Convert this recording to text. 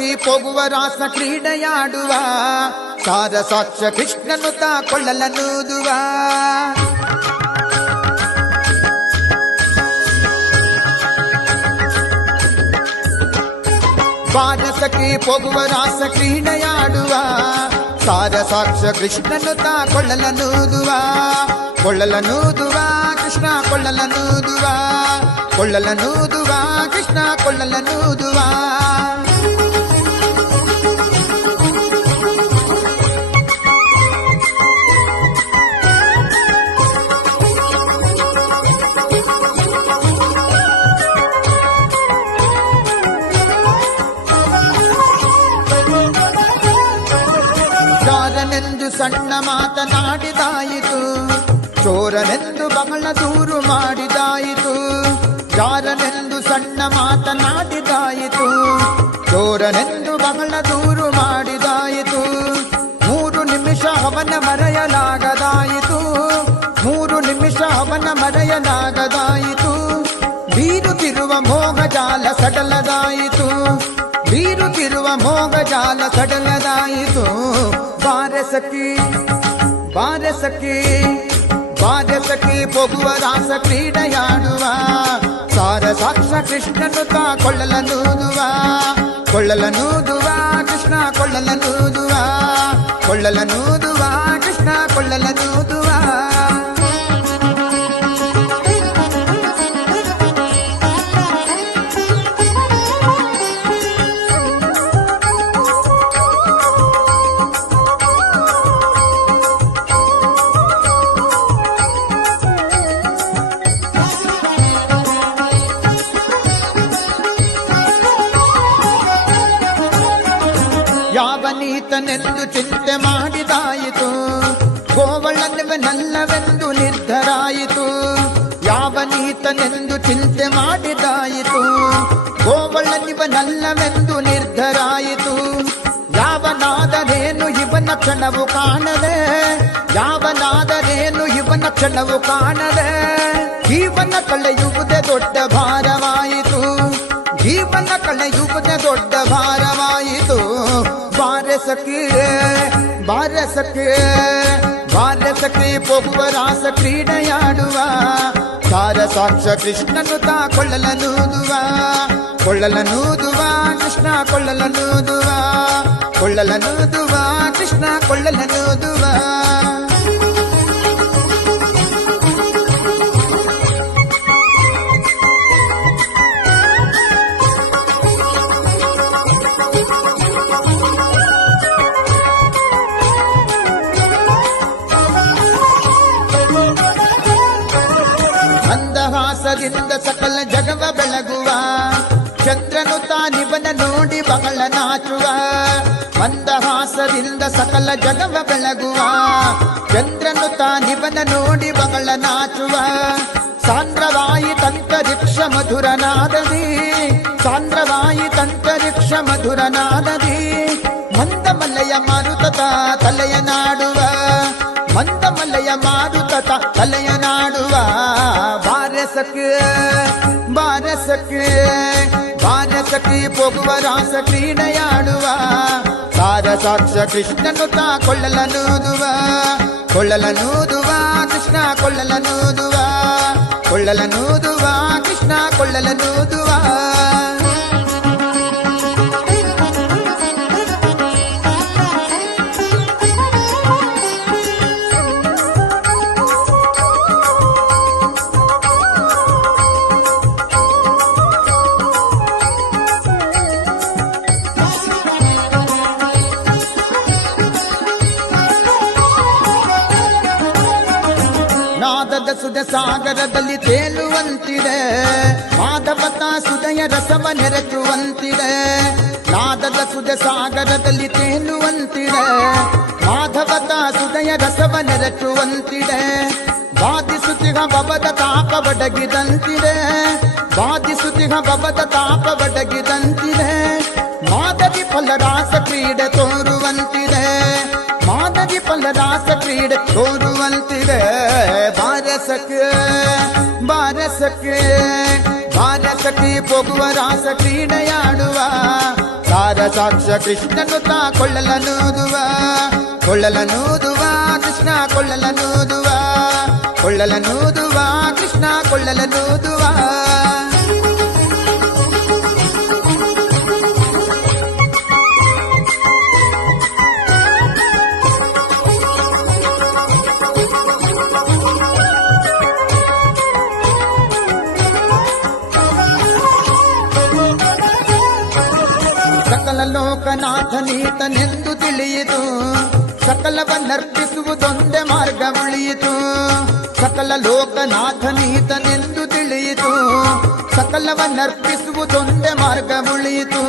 ಸಖಿ ಹೋಗುವ ರಾಸ ಕ್ರೀಡೆಯಾಡುವ ಸಾರ ಸಾಕ್ಷ ಕೃಷ್ಣನು ತಾ ಕೊಳ್ಳಲನೂದುವ ಬಾರ ಸಖಿ ಹೋಗುವ ರಾಸ ಕ್ರೀಡೆಯಾಡುವ ಸಾರ ಸಾಕ್ಷ ಕೃಷ್ಣನು ತಾ ಕೊಳ್ಳಲನೂದುವ ಕೊಳ್ಳಲನೂದುವ ಕೃಷ್ಣ ಕೊಳ್ಳಲನೂದುವ ಕೊಳ್ಳಲನೂದುವ ಕೃಷ್ಣ ಕೊಳ್ಳಲನೂದುವ ಜಾರನೆಂದು ಸಣ್ಣ ಮಾತನಾಡಿದಾಯಿತು ಚೋರನೆಂದು ಬಹಳ ದೂರು ಮಾಡಿದಾಯಿತು ಜಾರನೆಂದು ಸಣ್ಣ ಮಾತನಾಡಿದಾಯಿತು ಚೋರನೆಂದು ಬಹಳ ದೂರು ಮಾಡಿದಾಯಿತು 3 ನಿಮಿಷ ಅವನ ಮರೆಯಲಾಗದಾಯಿತು 3 ನಿಮಿಷ ಅವನ ಮರೆಯಲಾಗದಾಯಿತು ಬೀರುತ್ತಿರುವ ಮೋಹಜಾಲ ಸಡಲದಾಯಿತು ಬೀರುತ್ತಿರುವ ಮೋಹಜಾಲ ಸಡಲದಾಯಿತು ಬಾರೆ ಸಖಿ ಬಾರೆ ಸಖಿ ಬಾರೆ ಸಖಿ ಹೋಗುವ ರಾಸ ಕ್ರೀಡೆಯಾಡುವ ಸಾರ ಸಾಕ್ಷ ಕೃಷ್ಣನು ತಾ ಕೊಳ್ಳಲನೂದುವ ಕೊಳ್ಳಲನೂದುವ ಕೃಷ್ಣ ಕೊಳ್ಳಲನೂದುವ ಕೊಳ್ಳಲನೂದುವ ಕೃಷ್ಣ ಕೊಳ್ಳಲನೂದುವ ಯಾವನೀತನೆಂದು ಚಿಂತೆ ಮಾಡಿದಾಯಿತು ಗೋವಳನವನಲ್ಲವೆಂದು ನಿರ್ಧರಾಯಿತು ಯಾವನೀತನೆಂದು ಚಿಂತೆ ಮಾಡಿದಾಯಿತು ಗೋವಳನಿವನಲ್ಲವೆಂದು ನಿರ್ಧರಾಯಿತು ಯಾವನಾದರೇನು ಇವನ ಕ್ಷಣವು ಕಾಣದೆ ಯಾವನಾದರೇನು ಇವನ ಕ್ಷಣವು ಕಾಣದೆ ಜೀವನ ಕಳೆಯುವುದೇ ದೊಡ್ಡ ಭಾರವಾಯಿತು ಜೀವನ ಕಳೆಯುವುದೇ ದೊಡ್ಡ ಭಾರವಾಯಿತು ಬಾರೆ ಸಖಿ ಬಾರೆ ಸಖಿ ಬಾರೆ ಸಖಿ ಹೋಗುವ ರಾಸ ಕ್ರೀಡೆಯಾಡುವ ಸಾರ ಸಾಕ್ಷ ಕೃಷ್ಣನು ತಾ ಕೊಳ್ಳಲನೂದುವ ಕೊಳ್ಳಲನೂದುವ ಕೃಷ್ಣ ಕೊಳ್ಳಲನೂದುವ ಕೊಳ್ಳಲನೂದುವ ಕೃಷ್ಣ ಕೊಳ್ಳಲನೂದುವ ಮಂದಹಾಸದಿಂದ ಸಕಲ ಜಗವ ಬೆಳಗುವ ಚಂದ್ರನು ತಾನಿವನ ನೋಡಿ ಬಹಳ ನಾಚುವ ಮಂದಹಾಸದಿಂದ ಸಕಲ ಜಗವ ಬೆಳಗುವ ಚಂದ್ರನು ತಾನಿವನ ನೋಡಿ ಬಹಳ ನಾಚುವ ಸಾಂದ್ರವಾಯಿ ತಂತರಿಕ್ಷ ಮಧುರನಾದದಿ ಸಾಂದ್ರವಾಯಿ ತಂತರಿಕ್ಷ ಮಧುರನಾದದಿ ಮಂದಮಲ್ಲಯ ಮಾರುತ ತಲೆಯ ನಾಡುವ ಮಂದಮಲ್ಲಯ ಮಾರುತ ತಲೆಯ ನಾಡುವ ಬಾರೆ ಸಖಿ ಬಾರೆ ಸಖಿ ಬಾರೆ ಸಖಿ ಹೋಗುವ ರಾಸ ಕ್ರೀಡೆಯಾಡುವ ಸಾರ ಸಾಕ್ಷ ಕೃಷ್ಣನು ತಾ ಕೊಳ್ಳಲನೂದುವ ಕೊಳ್ಳಲನೂದುವ ಕೃಷ್ಣ ಕೊಳ್ಳಲನೂದುವ ಕೊಳ್ಳಲನೂದುವ ಕೃಷ್ಣ ಕೊಳ್ಳಲನೂದುವ ನಾದದ ಸುಧ ಸಾಗರದಲ್ಲಿ ತೇಲುವಂತಿದೆ ಮಾಧವತ ಸುಧಯ ರಸವ ನೆರೆಚುವಂತಿದೆ ನಾದದ ಸುಧ ಸಾಗರದಲ್ಲಿ ತೇಲುವಂತಿದೆ ಮಾಧವತ ಸುಧಯ ರಸವ ನೆರೆಚುವಂತಿದೆ ಬಾಧಿಸುತ್ತಿಹ ಭವದ ತಾಪ ಬಡಗಿದಂತಿದೆ ಬಾಧಿಸುತ್ತಿಹ ಭವದ ತಾಪ ಬಡಗಿದಂತಿದೆ ಮಾದರಿ ಫಲರಾಸ ಕ್ರೀಡೆ ತೋರುವಂತಿದೆ ಮಾದರಿ ಫಲರಾಸ ಕ್ರೀಡೆ ತೋರುವಂತಿದೆ ಬಾರೆ ಸಖಿ ಬಾರೆ ಸಖಿ ಸಾರಸತಿ ಪೋಗುವ ರಾಸ ಕ್ರೀಡೆಯಾಡುವ ಸಾರಸಾಕ್ಷ ಕೃಷ್ಣನು ತಾ ಕೊಳ್ಳಲನೂದುವ ಕೃಷ್ಣ ಕೊಳ್ಳಲನೂದುವ ಕೃಷ್ಣ ಕೊಳ್ಳಲನೂದುವ ಸಕಲ ಲೋಕನಾಥನೀತನೆಂದು ತಿಳಿಯಿತು ಸಕಲವನ್ನರ್ಪಿಸುವುದೊಂದೇ ಮಾರ್ಗ ಉಳಿಯಿತು ಸಕಲ ಲೋಕನಾಥನೀತನೆಂದು ತಿಳಿಯಿತು ಸಕಲವನ್ನರ್ಪಿಸುವುದೊಂದೇ ಮಾರ್ಗ ಉಳಿಯಿತು